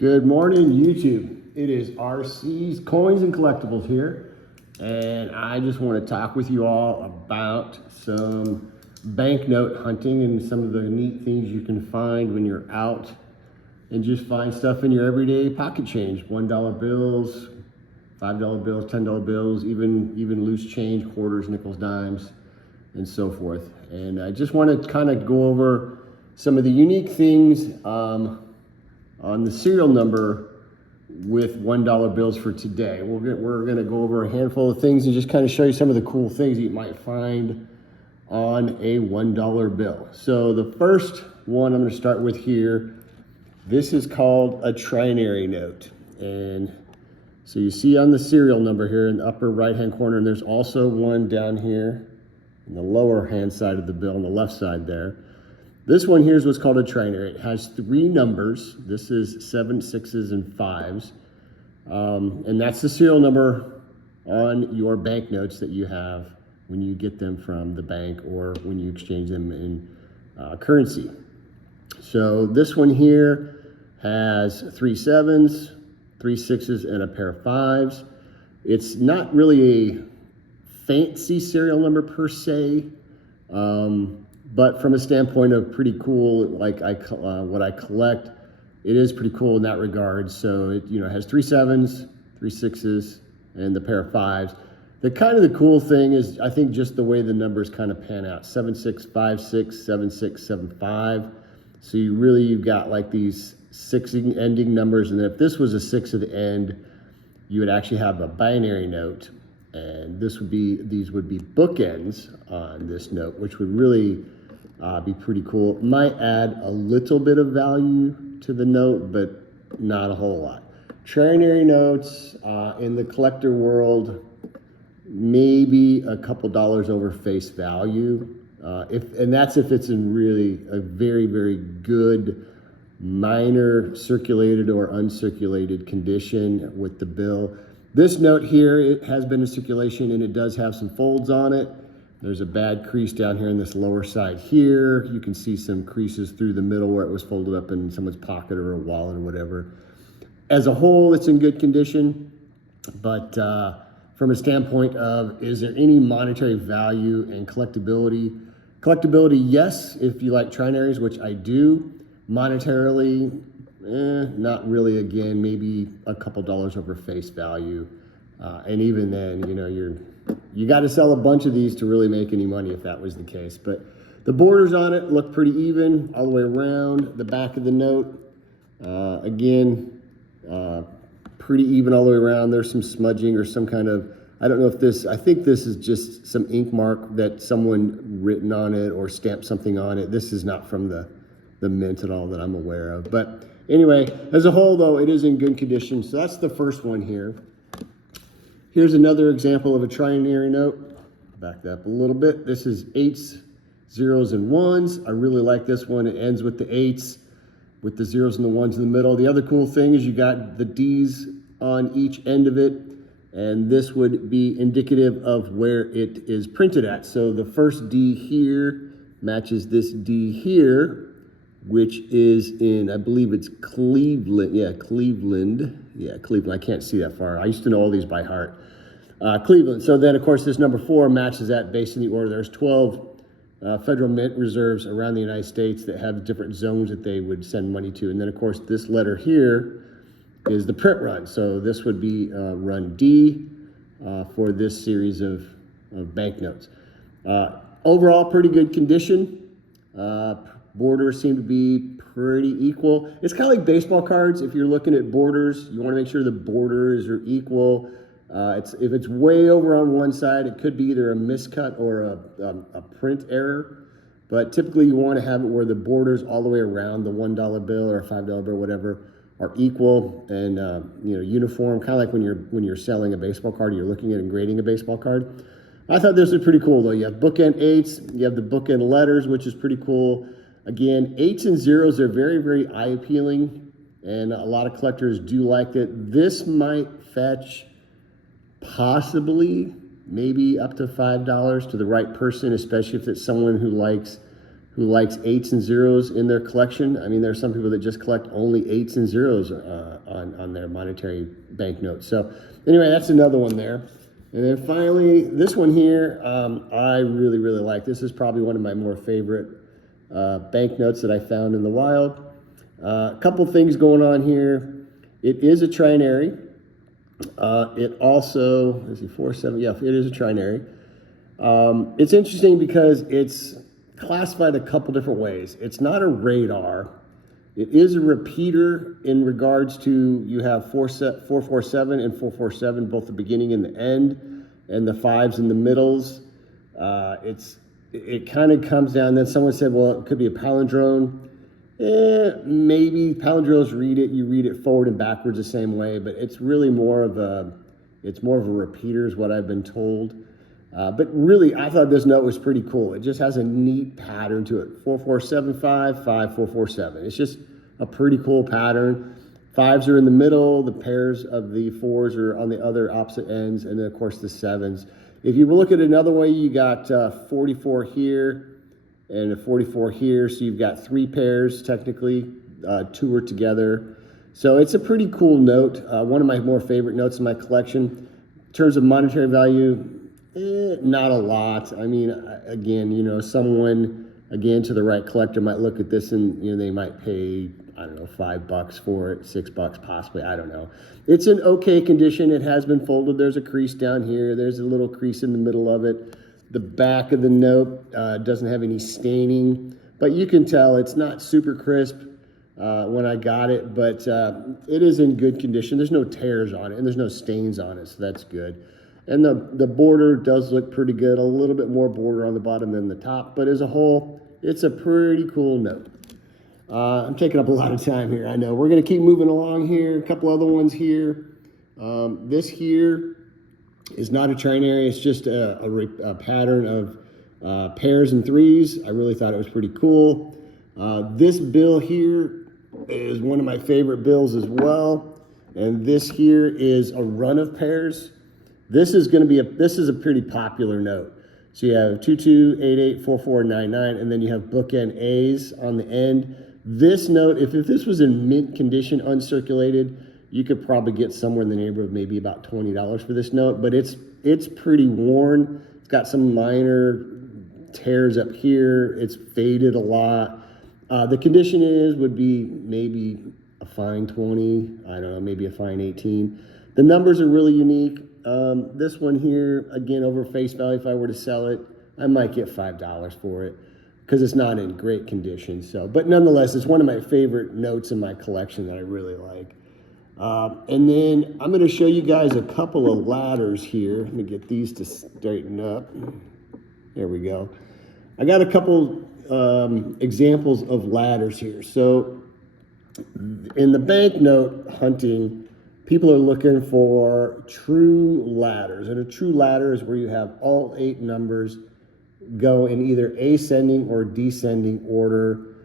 Good morning, YouTube. It is RC's Coins and Collectibles here, and I just want to talk with you all about some banknote hunting and some of the neat things you can find when you're out and just find stuff in your everyday pocket change. $1 bills, $5 bills, $10 bills, even loose change, quarters, nickels, dimes, and so forth. And I just want to kind of go over some of the unique things on the serial number with $1 bills for today. We're gonna go over a handful of things and just kind of show you some of the cool things that you might find on a $1 bill. So the first one I'm gonna start with here, this is called a trinary note. And so you see on the serial number here in the upper right-hand corner, and there's also one down here in the lower hand side of the bill on the left side there. This one here is what's called a trinary. It has three numbers. This is 7, 6s, and 5s. And that's the serial number on your banknotes that you have when you get them from the bank or when you exchange them in currency. So this one here has 3 7s, 3 6s, and a pair of 5s. It's not really a fancy serial number per se. But from a standpoint of pretty cool, like what I collect, it is pretty cool in that regard. So it has 3 7s, 3 6s, and the pair of 5s. The cool thing is, I think, just the way the numbers kind of pan out: 7 6 5 6, 7 6 7 5. So you've got like these 6 ending numbers, and if this was a 6 at the end, you would actually have a binary note, and these would be bookends on this note, which would really be pretty cool. Might add a little bit of value to the note, but not a whole lot. Trinary notes in the collector world, maybe a couple dollars over face value. And that's if it's in really a very, very good minor circulated or uncirculated condition with the bill. This note here, it has been in circulation and it does have some folds on it. There's a bad crease down here in this lower side here. You can see some creases through the middle where it was folded up in someone's pocket or a wallet or whatever. As a whole, it's in good condition, but from a standpoint of, is there any monetary value and collectability? Collectability, yes, if you like trinaries, which I do. Monetarily, not really. Again, maybe a couple dollars over face value. And even then, you got to sell a bunch of these to really make any money if that was the case. But the borders on it look pretty even all the way around. The back of the note, again, pretty even all the way around. There's some smudging or some kind of, I don't know if I think this is just some ink mark that someone written on it or stamped something on it. This is not from the mint at all that I'm aware of. But anyway, as a whole though, it is in good condition. So that's the first one here. Here's another example of a trinary note. Back that up a little bit. This is 8s, 0s, and 1s. I really like this one. It ends with the 8s, with the 0s and the 1s in the middle. The other cool thing is you got the Ds on each end of it, and this would be indicative of where it is printed at. So the first D here matches this D here, which is in, I believe it's Cleveland. Yeah, Cleveland. Yeah, Cleveland. I can't see that far. I used to know all these by heart. Cleveland. So then, of course, this number 4 matches that based on the order. There's 12 federal mint reserves around the United States that have different zones that they would send money to. And then, of course, this letter here is the print run. So this would be run D for this series of banknotes. Overall, pretty good condition. Borders seem to be pretty equal. It's kind of like baseball cards. If you're looking at borders, you want to make sure the borders are equal. If it's way over on one side, it could be either a miscut or a print error. But typically you want to have it where the borders all the way around the $1 bill or a $5 bill, whatever, are equal and uniform. Kind of like when you're selling a baseball card, you're looking at and grading a baseball card. I thought this was pretty cool though. You have bookend 8s, you have the bookend letters, which is pretty cool. Again, 8s and 0s are very, very eye appealing, and a lot of collectors do like it. This might fetch possibly maybe up to $5 to the right person, especially if it's someone who likes who likes 8s and 0s in their collection. I mean, there are some people that just collect only 8s and 0s on their monetary banknotes. So anyway, that's another one there. And then finally, this one here, I really, really like. This is probably one of my more favorite banknotes that I found in the wild. A couple things going on here. It is a trinary. It also, let's see, 4-7, yeah, it is a trinary. It's interesting because it's classified a couple different ways. It's not a radar. It is a repeater in regards to, you have 447 and 447, both the beginning and the end, and the 5s in the middles. It kind of comes down, then someone said, well, it could be a palindrome. Maybe palindromes you read it forward and backwards the same way, but it's really more of a repeater is what I've been told. But really, I thought this note was pretty cool. It just has a neat pattern to it. 4475, 5447. It's just a pretty cool pattern. 5s are in the middle. The pairs of the 4s are on the other opposite ends. And then, of course, the 7s. If you look at it another way, you got 44 here and a 44 here. So you've got 3 pairs, technically. 2 are together. So it's a pretty cool note. One of my more favorite notes in my collection. In terms of monetary value, not a lot. I mean, again, you know, someone, again, to the right collector might look at this and, you know, they might pay, I don't know, $5 for it, $6 possibly, I don't know. It's in okay condition. It has been folded. There's a crease down here. There's a little crease in the middle of it. The back of the note doesn't have any staining, but you can tell it's not super crisp when I got it, but it is in good condition. There's no tears on it, and there's no stains on it, so that's good. And the border does look pretty good, a little bit more border on the bottom than the top, but as a whole, it's a pretty cool note. I'm taking up a lot of time here, I know. We're gonna keep moving along here, a couple other ones here. This here is not a trinary, it's just a pattern of pairs and 3s. I really thought it was pretty cool. This bill here is one of my favorite bills as well. And this here is a run of pairs. This is going to be this is a pretty popular note. So you have 2288 4499, and then you have bookend A's on the end. This note, if this was in mint condition, uncirculated, you could probably get somewhere in the neighborhood of maybe about $20 for this note, but it's pretty worn. It's got some minor tears up here. It's faded a lot. The condition would be maybe a fine 20, I don't know, maybe a fine 18. The numbers are really unique. This one here, again, over face value, if I were to sell it, I might get $5 for it because it's not in great condition. So, but nonetheless, it's one of my favorite notes in my collection that I really like. And then I'm going to show you guys a couple of ladders here. Let me get these to straighten up. There we go. I got a couple examples of ladders here. So in the banknote hunting, people are looking for true ladders. And a true ladder is where you have all 8 numbers go in either ascending or descending order.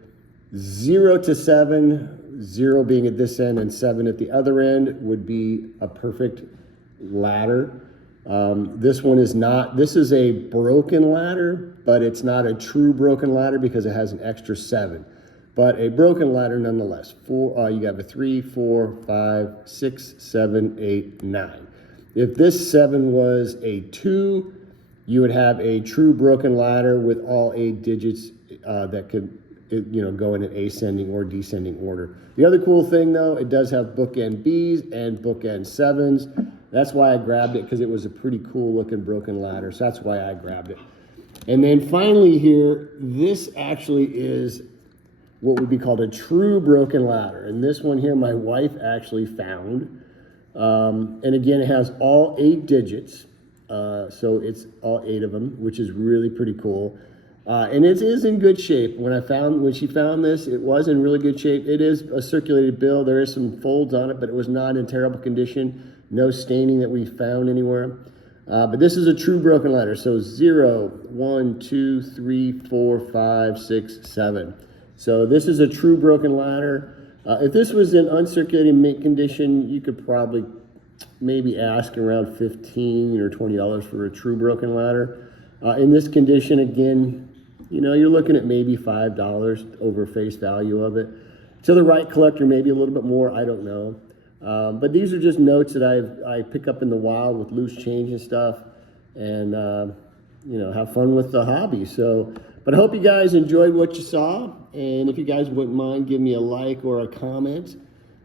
0 to 7, 0 being at this end and 7 at the other end would be a perfect ladder. This one is not, this is a broken ladder, but it's not a true broken ladder because it has an extra 7. But a broken ladder nonetheless. You have a 3, 4, 5, 6, 7, 8, 9. If this 7 was a 2, you would have a true broken ladder with all 8 digits that could, go in an ascending or descending order. The other cool thing though, it does have bookend Bs and bookend 7s. That's why I grabbed it, because it was a pretty cool looking broken ladder. So that's why I grabbed it. And then finally here, this actually is what would be called a true broken ladder. And this one here, my wife actually found. And again, it has all 8 digits. So it's all 8 of them, which is really pretty cool. And it is in good shape. When she found this, it was in really good shape. It is a circulated bill. There is some folds on it, but it was not in terrible condition. No staining that we found anywhere. But this is a true broken ladder. So 0, 1, 2, 3, 4, 5, 6, 7. So this is a true broken ladder. If this was in uncirculated mint condition, you could probably maybe ask around $15 or $20 for a true broken ladder. In this condition, again, you know, you're looking at maybe $5 over face value of it. To the right collector, maybe a little bit more, I don't know. But these are just notes that I pick up in the wild with loose change and stuff, and you know, have fun with the hobby. So, but I hope you guys enjoyed what you saw, and if you guys wouldn't mind, give me a like or a comment,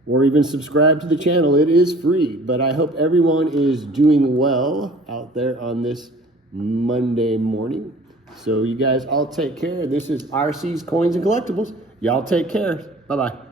or even subscribe to the channel. It is free, but I hope everyone is doing well out there on this Monday morning. So you guys all take care. This is RC's Coins and Collectibles. Y'all take care. Bye-bye.